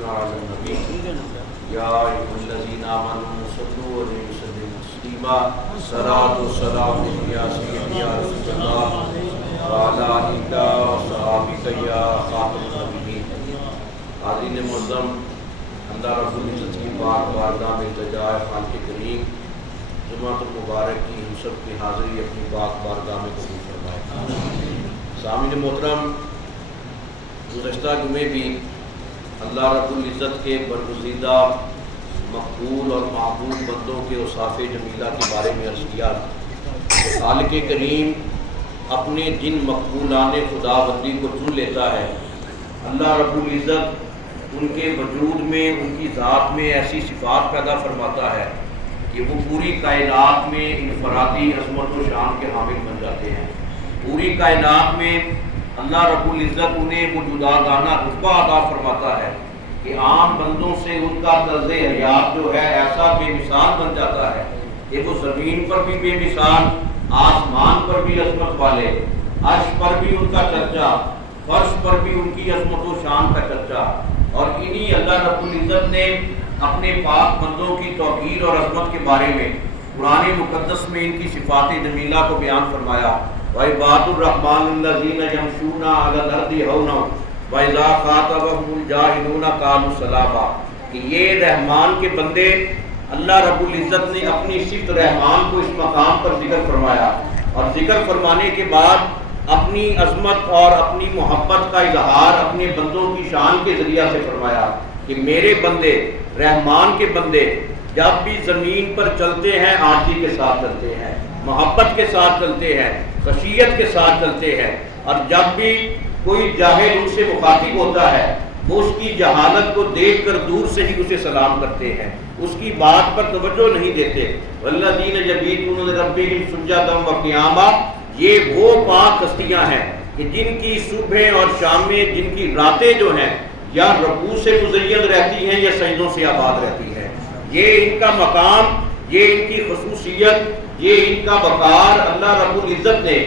صلونا علی النبی یا ایھا الذین آمنوا صلوا علیہ وسلموا تسلیما صلاۃ و سلام یا سیدی یا رسول اللہ وعلی آلہ و صحابہ یا خاتم النبیین۔ حاضرین معظم، اللہ رب العزت کی پاک بارگاہ میں التجا ہے خالق کریم جمعۃ المبارک کی ہم سب کی حاضری اپنی پاک بارگاہ میں قبول فرمائے۔ سامعین محترم، گزشتہ جمعے بھی اللہ رب العزت کے برگزیدہ مقبول اور محبوب بندوں کے اوصاف جمیلہ کے بارے میں عرض کیا کہ خالق کریم اپنے جن مقبولان خدا بندی کو چن لیتا ہے، اللہ رب العزت ان کے وجود میں، ان کی ذات میں ایسی صفات پیدا فرماتا ہے کہ وہ پوری کائنات میں انفرادی عظمت و شان کے حامل بن جاتے ہیں۔ پوری کائنات میں اللہ رب العزت انہیں وہ جداگانہ رتبہ عطا فرماتا ہے کہ عام بندوں سے ان کا طرز حیات جو ہے ایسا بے مثال بن جاتا ہے کہ وہ زمین پر بھی بے مثال، آسمان پر بھی عظمت والے، عرش پر بھی ان کا چرچا، فرش پر بھی ان کی عظمت و شان کا چرچا۔ اور انہی اللہ رب العزت نے اپنے پاک بندوں کی توقیر اور عظمت کے بارے میں قرآن مقدس میں ان کی صفات جمیلہ کو بیان فرمایا۔ وعباد الرحمن الذین یمشون علی الارض ہونا واذا خاطبهم الجاہلون قالوا سلاما، کہ یہ رحمان کے بندے، اللہ رب العزت نے اپنی صفت رحمان کو اس مقام پر ذکر فرمایا، اور ذکر فرمانے کے بعد اپنی عظمت اور اپنی محبت کا اظہار اپنے بندوں کی شان کے ذریعہ سے فرمایا کہ میرے بندے، رحمان کے بندے جب بھی زمین پر چلتے ہیں عاجزی کے ساتھ چلتے ہیں، محبت کے ساتھ چلتے ہیں، خشیت کے ساتھ چلتے ہیں، اور جب بھی کوئی جاہل ان سے مخاطب ہوتا ہے وہ اس کی جہالت کو دیکھ کر دور سے ہی اسے سلام کرتے ہیں، اس کی بات پر توجہ نہیں دیتے۔ والذین یبیتون لربہم سجدا وقیاما، یہ وہ پاک ہستیاں ہیں کہ جن کی صبح اور شامیں، جن کی راتیں جو ہیں یا رکوع سے مزین رہتی ہیں یا سجدوں سے آباد رہتی ہیں۔ یہ ان کا مقام، یہ ان کی خصوصیت، یہ ان کا وقار اللہ رب العزت نے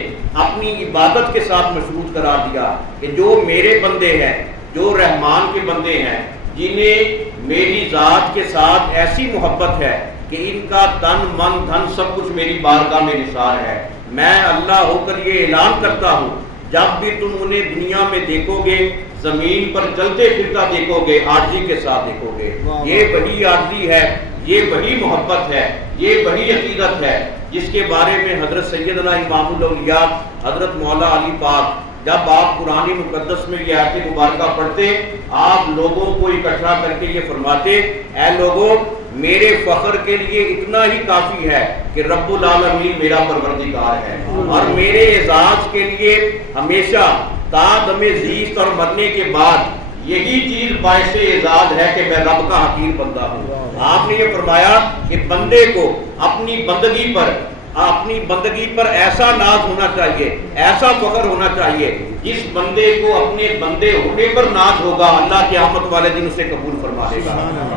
اپنی عبادت کے ساتھ مشروط قرار دیا کہ جو میرے بندے ہیں، جو رحمان کے بندے ہیں، جنہیں میری ذات کے ساتھ ایسی محبت ہے کہ ان کا تن من دھن سب کچھ میری بارگاہ میں نثار ہے، میں اللہ ہو کر یہ اعلان کرتا ہوں جب بھی تم انہیں دنیا میں دیکھو گے، زمین پر چلتے پھرتا دیکھو گے، عاجزی کے ساتھ دیکھو گے۔ یہ وہی عاجزی ہے، یہ وہی محبت ہے، یہ وہی عقیدت ہے جس کے بارے میں حضرت سیدنا امام الاولیاء حضرت مولا علی پاک جب آپ قرآن مقدس میں یہ آیت مبارکہ پڑھتے، آپ لوگوں کو اکٹھا کر کے یہ فرماتے، اے لوگوں، میرے فخر کے لیے اتنا ہی کافی ہے کہ رب العالمین میرا پروردگار ہے، اور میرے اعزاز کے لیے ہمیشہ تا دم زیست اور مرنے کے بعد یہی چیز باعث اعزاز ہے کہ میں رب کا حقیر بندہ ہوں۔ آپ نے یہ فرمایا کہ بندے کو اپنی بندگی پر ایسا ناز ہونا چاہیے، ایسا فخر ہونا چاہیے، جس بندے کو اپنے بندے ہونے پر ناز ہوگا اللہ قیامت والے دن اسے قبول فرما لے گا،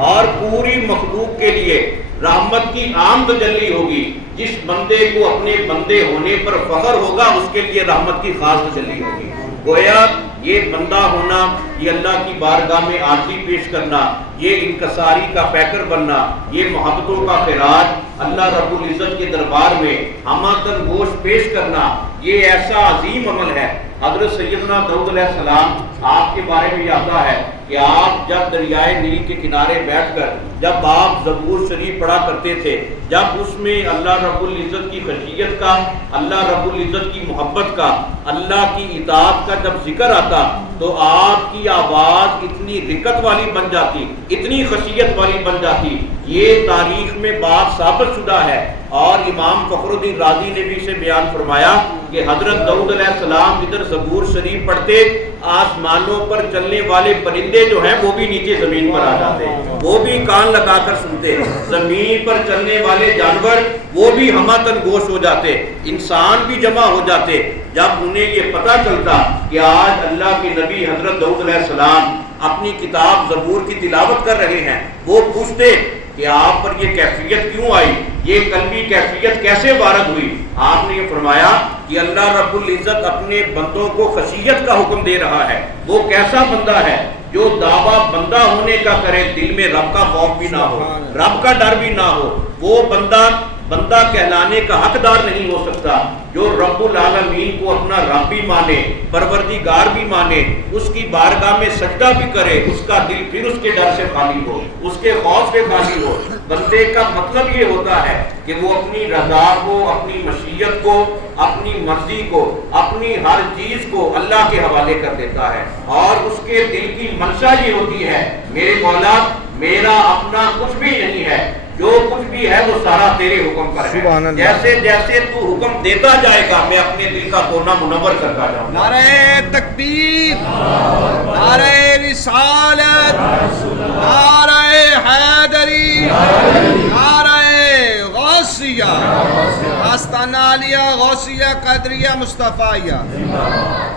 اور پوری مخلوق کے لیے رحمت کی عام تجلی ہوگی۔ جس بندے کو اپنے بندے ہونے پر فخر ہوگا اس کے لیے رحمت کی خاص تجلی ہوگی۔ گویا یہ بندہ ہونا، یہ اللہ کی بارگاہ میں عاجزی پیش کرنا، یہ انکساری کا پیکر بننا، یہ محبتوں کا خراج اللہ رب العزت کے دربار میں ہماتن گوش پیش کرنا، یہ ایسا عظیم عمل ہے۔ حضرت سیدنا داؤد علیہ السلام، آپ کے بارے میں آتا ہے کہ آپ جب دریائے نیل کے کنارے بیٹھ کر جب آپ زبور شریف پڑھا کرتے تھے، جب اس میں اللہ رب العزت کی خشیت کا، اللہ رب العزت کی محبت کا، اللہ کی اطاعت کا جب ذکر آتا تو آپ کی آواز اتنی رکت والی بن جاتی، اتنی خشیت والی بن جاتی۔ یہ تاریخ میں بات ثابت شدہ ہے، اور امام فخر الدین رازی نے بھی اسے بیان فرمایا کہ حضرت داؤد علیہ السلام ادھر زبور شریف پڑھتے، آسمانوں پر چلنے والے پرندے جو ہیں وہ بھی نیچے زمین پر آ جاتے، وہ بھی کان لگا کر سنتے، زمین پر چلنے والے جانور وہ بھی ہماتن گوش ہو جاتے، انسان بھی جمع ہو جاتے جب انہیں یہ پتہ چلتا کہ آج اللہ کے نبی حضرت داؤد علیہ السلام اپنی کتاب زبور کی تلاوت کر رہے ہیں۔ وہ پوچھتے کہ آپ پر یہ کیفیت کیوں آئی، یہ قلبی کیفیت کیسے وارد ہوئی؟ آپ نے یہ فرمایا کہ اللہ رب العزت اپنے بندوں کو خشیت کا حکم دے رہا ہے۔ وہ کیسا بندہ ہے جو دعویٰ بندہ ہونے ہونے کا کرے، دل میں رب کا خوف بھی نہ ہو، رب کا ڈر بھی نہ ہو، وہ بندہ کہلانے کا حقدار نہیں ہو سکتا جو رب العالمین کو اپنا رب بھی مانے، پروردگار بھی مانے، اس کی بارگاہ میں سجدہ بھی کرے، اس کا دل پھر اس کے ڈر سے خالی ہو، اس کے خوف سے خالی ہو۔ بندے کا مطلب یہ ہوتا ہے کہ وہ اپنی رضا کو، اپنی مشیت کو، اپنی مرضی کو، اپنی ہر چیز کو اللہ کے حوالے کر دیتا ہے، اور اس کے دل کی منشا یہ ہوتی ہے میرے مولا میرا اپنا کچھ بھی نہیں ہے، جو کچھ بھی ہے وہ سارا تیرے حکم پر ہے، جیسے جیسے تو حکم دیتا جائے گا میں اپنے دل کا کونا منور کرتا جاؤں گا۔ نعرہ تکبیر، نعرہ رسالت، نعرہ حیدری، نعرہ غوثیہ، آستانہ عالیہ غوثیہ قادریہ مصطفیہ۔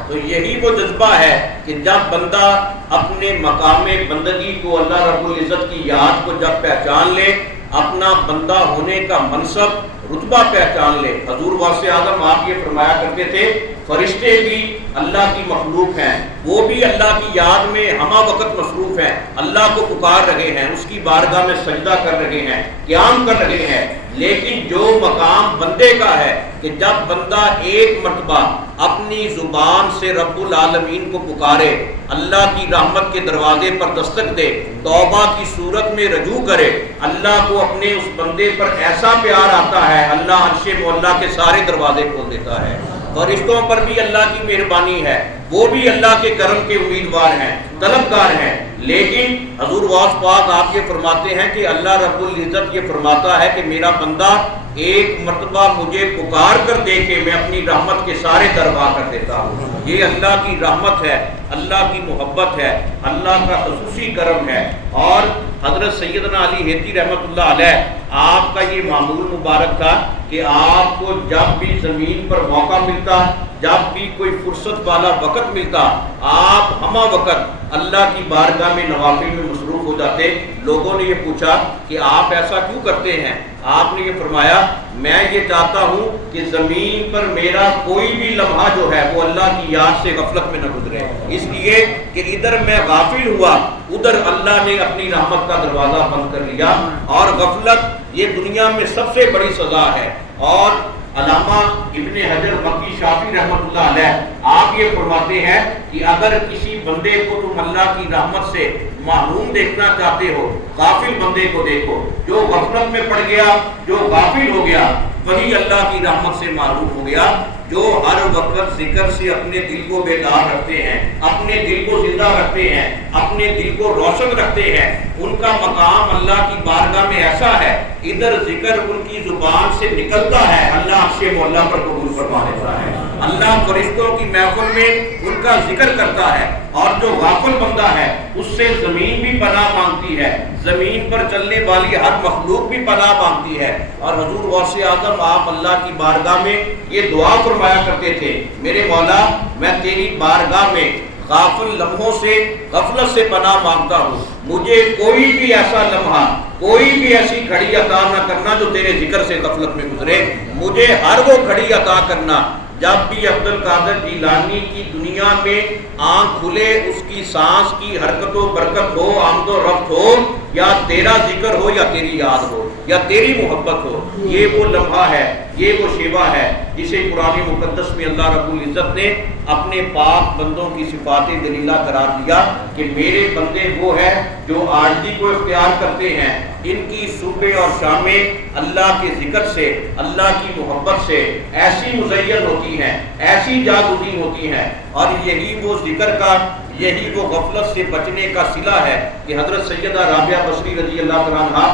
تو یہی وہ جذبہ ہے کہ جب بندہ اپنے مقام بندگی کو، اللہ رب العزت کی یاد کو جب پہچان لے، اپنا بندہ ہونے کا منصب رتبہ پہچان لے۔ حضور غوث اعظم آپ یہ فرمایا کرتے تھے فرشتے بھی اللہ کی مخلوق ہیں، وہ بھی اللہ کی یاد میں ہمہ وقت مصروف ہیں، اللہ کو پکار رہے ہیں، اس کی بارگاہ میں سجدہ کر رہے ہیں، قیام کر رہے ہیں، لیکن جو مقام بندے کا ہے کہ جب بندہ ایک مرتبہ اپنی زبان سے رب العالمین کو پکارے، اللہ کی رحمت کے دروازے پر دستک دے، توبہ کی صورت میں رجوع کرے، اللہ کو اپنے اس بندے پر ایسا پیار آتا ہے اللہ عرش معلیٰ کے سارے دروازے کھول دیتا ہے۔ فرشتوں پر بھی اللہ کی مہربانی ہے، وہ بھی اللہ کے کرم کے امیدوار ہیں، طلبگار ہیں، لیکن حضور غوث پاک آپ یہ فرماتے ہیں کہ اللہ رب العزت یہ فرماتا ہے کہ میرا بندہ ایک مرتبہ مجھے پکار کر دیکھے میں اپنی رحمت کے سارے دروا کر دیتا ہوں۔ یہ اللہ کی رحمت ہے، اللہ کی محبت ہے، اللہ کا خصوصی کرم ہے۔ اور حضرت سیدنا علی حیتی رحمۃ اللہ علیہ آپ کا یہ معمول مبارک تھا کہ آپ کو جب بھی زمین پر موقع ملتا، جب بھی کوئی فرصت والا وقت ملتا، آپ ہمہ وقت اللہ کی بارگاہ میں نوافل میں مصروف ہو جاتے۔ لوگوں نے یہ پوچھا کہ آپ ایسا کیوں کرتے ہیں؟ آپ نے یہ فرمایا میں یہ چاہتا ہوں کہ زمین پر میرا کوئی بھی لمحہ جو ہے وہ اللہ کی یاد سے غفلت میں نہ گزرے، اس لیے کہ ادھر میں غافل ہوا ادھر اللہ نے اپنی رحمت کا دروازہ بند کر لیا، اور غفلت یہ دنیا میں سب سے بڑی سزا ہے۔ اور علامہ ابن حجر مکی شافعی رحمۃ اللہ علیہ آپ یہ فرماتے ہیں کہ اگر کسی بندے کو تم اللہ کی رحمت سے محروم دیکھنا چاہتے ہو، غافل بندے کو دیکھو، جو غفلت میں پڑ گیا، جو غافل ہو گیا، وہی اللہ کی رحمت سے محروم ہو گیا۔ جو ہر وقت ذکر سے اپنے دل کو بیدار رکھتے ہیں، اپنے دل کو زندہ رکھتے ہیں، اپنے دل کو روشن رکھتے ہیں، ان کا مقام اللہ کی بارگاہ میں ایسا ہے، ادھر ذکر ان کی زبان سے نکلتا ہے، اللہ عرش معلیٰ پر قبول فرما لیتا ہے، اللہ فرشتوں کی محفل میں ان کا ذکر کرتا ہے۔ اور جو غافل بندہ ہے اس سے زمین بھی پناہ مانگتی ہے، زمین پر چلنے والی ہر مخلوق بھی پناہ مانگتی ہے۔ اور حضور غوث اعظم آپ اللہ کی بارگاہ میں یہ دعا فرمایا کرتے تھے میرے مولا میں تیری بارگاہ میں غافل لمحوں سے، غفلت سے پناہ مانگتا ہوں، مجھے کوئی بھی ایسا لمحہ، کوئی بھی ایسی گھڑی عطا نہ کرنا جو تیرے ذکر سے غفلت میں گزرے، مجھے ہر وہ گھڑی عطا کرنا جب بھی عبد القادر جیلانی کی دنیا میں آنکھ کھلے، اس کی سانس کی حرکت و برکت ہو، آمد و رفت ہو، یا تیرا ذکر ہو، یا تیری یاد ہو، یا تیری محبت ہو۔ یہ وہ لمحہ ہے، یہ وہ شیوا ہے جسے قرآن مقدس میں اللہ رب العزت نے اپنے پاک بندوں کی صفات دلیلہ قرار دیا کہ میرے بندے وہ ہیں جو عاجزی کو اختیار کرتے ہیں، ان کی صبح اور شامیں اللہ کے ذکر سے، اللہ کی محبت سے ایسی مزین ہوتی ہیں، ایسی جاگزین ہوتی ہیں۔ اور یہی وہ ذکر کا، یہی وہ غفلت سے بچنے کا صلہ ہے کہ حضرت سیدہ رابعہ بصری رضی اللہ تعالیٰ عنہا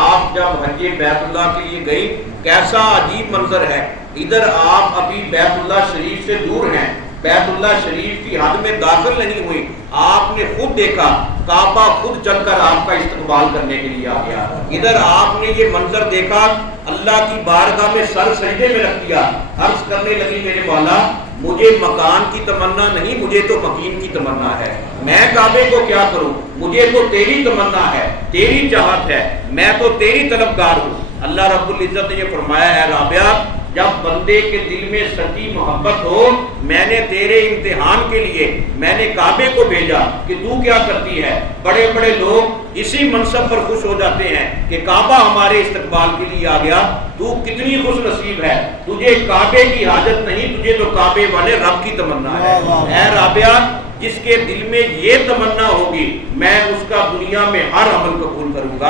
آپ جب حج بیت اللہ کے لیے گئی، کیسا عجیب منظر ہے، ادھر آپ ابھی بیت اللہ شریف سے دور ہیں، بیت اللہ شریف کی حد میں داخل نہیں ہوئی، آپ نے خود دیکھا کعبہ خود چل کر آپ کا استقبال کرنے کے لیے آ گیا، ادھر آپ نے یہ منظر دیکھا، اللہ کی بارگاہ میں سر سجدے میں رکھ دیا، عرض کرنے لگی میرے مولا مجھے مکان کی تمنا نہیں، مجھے تو مکین کی تمنا ہے، میں کعبے کو کیا کروں، مجھے تو تیری تمنا ہے، تیری چاہت ہے، میں تو تیری طلبگار ہوں۔ اللہ رب العزت نے یہ فرمایا ہے رابعہ جب بندے کے دل میں سچی محبت ہو، میں نے تیرے امتحان کے لیے میں نے کعبے کو بھیجا کہ تو کیا کرتی ہے۔ بڑے بڑے لوگ اسی منصب پر خوش ہو جاتے ہیں کہ کعبہ ہمارے استقبال کے لیے آ گیا، تو کتنی خوش نصیب ہے، تجھے کعبے کی حاجت نہیں، تجھے تو کعبے والے رب کی تمنا ہے۔ اے رابعہ، جس کے دل میں یہ تمنا ہوگی میں اس کا دنیا میں ہر عمل قبول کروں گا۔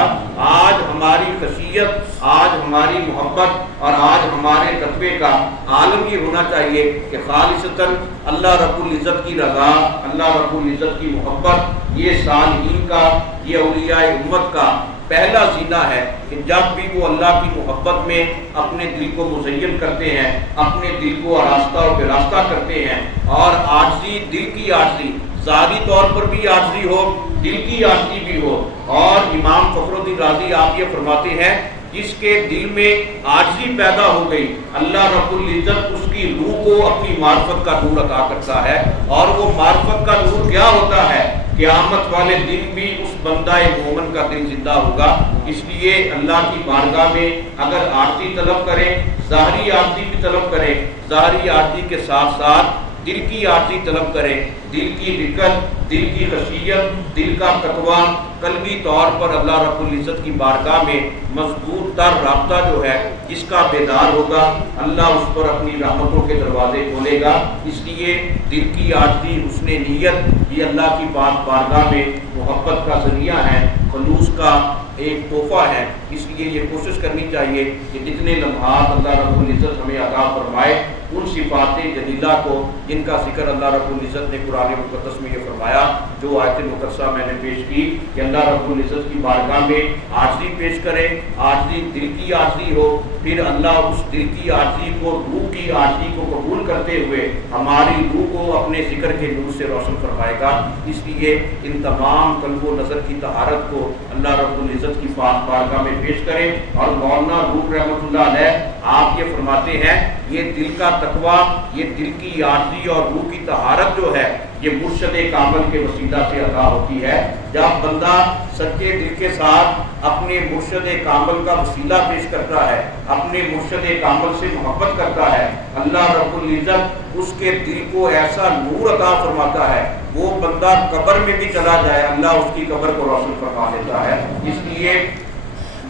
آج ہماری خشیت، آج ہماری محبت اور آج ہمارے تقوی کا عالم یہ ہونا چاہیے کہ خالصتاً اللہ رب العزت کی رضا، اللہ رب العزت کی محبت، یہ صالحین کا، یہ اولیاء امت کا پہلا زینہ ہے کہ جب بھی وہ اللہ کی محبت میں اپنے دل کو مزین کرتے ہیں، اپنے دل کو آراستہ اور براستہ کرتے ہیں، اور عاجزی، دل کی عاجزی، ظاہری طور پر بھی عاجزی ہو، دل کی عاجزی بھی ہو۔ اور امام فخر الدین رازی آپ یہ فرماتے ہیں جس کے دل میں عاجزی پیدا ہو گئی، اللہ رب العزت اس کی روح کو اپنی معرفت کا نور عطا کرتا ہے، اور وہ معرفت کا نور کیا ہوتا ہے؟ قیامت والے دن بھی اس بندہ مومن کا دل زندہ ہوگا۔ اس لیے اللہ کی بارگاہ میں اگر عاجزی طلب کریں، ظاہری عاجزی بھی طلب کریں، ظاہری عاجزی کے ساتھ ساتھ دل کی عاجزی طلب کریں، دل کی رکت، دل کی خشیت، دل کا تقوی، قلبی طور پر اللہ رب العزت کی بارگاہ میں مضبوط تر رابطہ جو ہے جس کا بیدار ہوگا، اللہ اس پر اپنی رحمتوں کے دروازے کھولے گا۔ اس لیے دل کی عاجزی، حسن نیت، یہ اللہ کی بارگاہ میں محبت کا ذریعہ ہے، خلوص کا ایک تحفہ ہے۔ اس لیے یہ کوشش کرنی چاہیے کہ جتنے لمحات اللہ رب العزت ہمیں عطا فرمائے، ان صفات جلیلہ کو جن کا ذکر اللہ رب العزت نے قرآن مقدس میں یہ فرمایا، جو آیت مقدسہ میں نے پیش کی کہ اللہ رب العزت کی بارگاہ میں عاجزی پیش کرے، عاجزی دل کی عاجزی ہو، پھر اللہ اس دل کی عاجزی کو، روح کی عاجزی کو قبول کرتے ہوئے ہماری روح کو اپنے ذکر کے نور سے روشن فرمائے گا۔ اس لیے ان تمام قلب و نظر کی طہارت کو اللہ رب العزت کی پاک بارگاہ میں پیش کریں۔ اور مولانا روح رحمۃ اللہ علیہ آپ یہ فرماتے ہیں یہ دل کا تقویٰ، یہ دل کی عاجزی اور روح کی طہارت جو ہے یہ مرشد کامل کے وسیلہ سے عطا ہوتی ہے۔ جب بندہ سچے دل کے ساتھ اپنے مرشد کامل کا وسیلہ پیش کرتا ہے، اپنے مرشد کامل سے محبت کرتا ہے، اللہ رب العزت اس کے دل کو ایسا نور عطا فرماتا ہے، وہ بندہ قبر میں بھی چلا جائے اللہ اس کی قبر کو روشن فرما دیتا ہے۔ اس لیے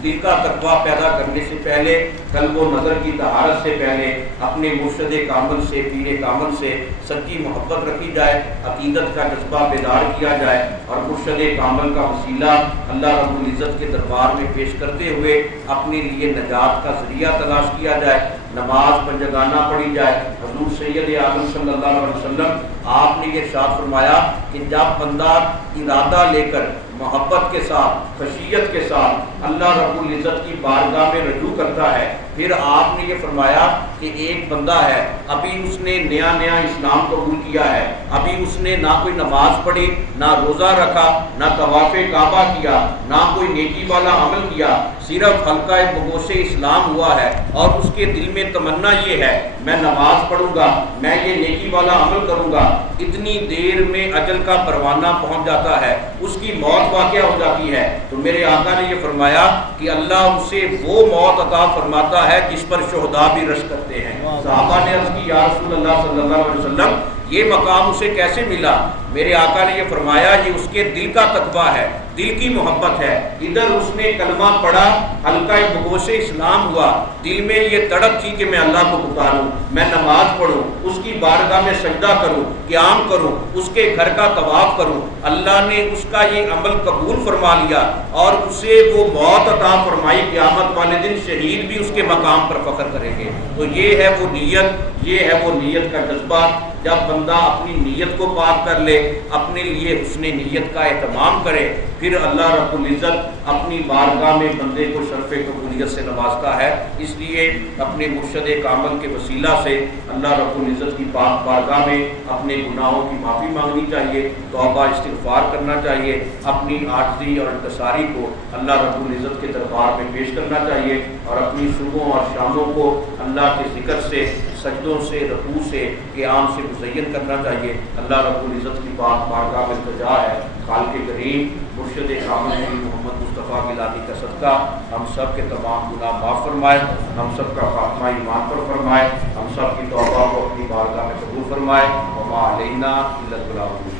دل کا تقویٰ پیدا کرنے سے پہلے، قلب و نظر کی طہارت سے پہلے اپنے مرشد کامل سے، پیر کامل سے سچی محبت رکھی جائے، عقیدت کا جذبہ بیدار کیا جائے، اور مرشد کامل کا وسیلہ اللہ رب العزت کے دربار میں پیش کرتے ہوئے اپنے لیے نجات کا ذریعہ تلاش کیا جائے، نماز پنجگانہ پڑھی جائے۔ حضور سید عالم صلی اللہ علیہ وسلم آپ نے یہ ارشاد فرمایا کہ جب بندہ ارادہ لے کر محبت کے ساتھ، خشیت کے ساتھ اللہ رب العزت کی بارگاہ میں رجوع کرتا ہے، پھر آپ نے یہ فرمایا کہ ایک بندہ ہے، ابھی اس نے نیا اسلام قبول کیا ہے، ابھی اس نے نہ کوئی نماز پڑھی، نہ روزہ رکھا، نہ طواف کعبہ کیا، نہ کوئی نیکی والا عمل کیا، صرف حلقہ بگوش اسلام ہوا ہے، اور اس کے دل میں تمنا یہ ہے میں نماز پڑھوں گا، میں یہ نیکی والا عمل کروں گا، اتنی دیر میں اجل کا پروانہ پہنچ جاتا ہے، اس کی موت واقع ہو جاتی ہے، تو میرے آقا نے یہ فرمایا کہ اللہ اسے وہ موت عطا فرماتا ہے جس پر شہداء بھی رشک کرتے ہیں۔ صحابہ نے عرض کی یا رسول اللہ صلی اللہ علیہ وسلم یہ مقام اسے کیسے ملا؟ میرے آقا نے یہ فرمایا یہ اس کے دل کا تقویٰ ہے، دل کی محبت ہے، ادھر اس نے کلمہ پڑھا، حلقہ بگوش اسلام ہوا، دل میں یہ تڑپ تھی کہ میں اللہ کو پکاروں، میں نماز پڑھوں، اس کی بارگاہ میں سجدہ کروں، قیام کروں، اس کے گھر کا طواف کروں، اللہ نے اس کا یہ عمل قبول فرما لیا اور اسے وہ موت عطا فرمائی، قیامت والے دن شہید بھی اس کے مقام پر فخر کریں گے۔ تو یہ ہے وہ نیت، یہ ہے وہ نیت کا جذبہ۔ جب بندہ اپنی نیت کو پاک کر لے، اپنے لیے حسن نیت کا اہتمام کرے، پھر اللہ رب العزت اپنی بارگاہ میں بندے کو شرف قبولیت سے نوازتا ہے۔ اس لیے اپنے مرشد کامل کے وسیلہ سے اللہ رب العزت کی پاک بارگاہ میں اپنے گناہوں کی معافی مانگنی چاہیے، توبہ استغفار کرنا چاہیے، اپنی عاجزی اور انکساری کو اللہ رب العزت کے دربار میں پیش کرنا چاہیے، اور اپنی صبحوں اور شاموں کو اللہ کے ذکر سے، سجدوں سے، رکوع سے، قیام سے مزین کرنا چاہیے۔ اللہ رب العزت کی پاک بارگاہ میں التجا ہے، خالق کریم مرشد کامل محمد مصطفیٰ مصطفیٰ کی لانی کا صدقہ ہم سب کے تمام گناہ معاف فرمائے، ہم سب کا خاتمہ ایمان پر فرمائے، ہم سب کی توبہ کو اپنی بارگاہ میں قبول فرمائے۔ وما علینا الا البلاغ۔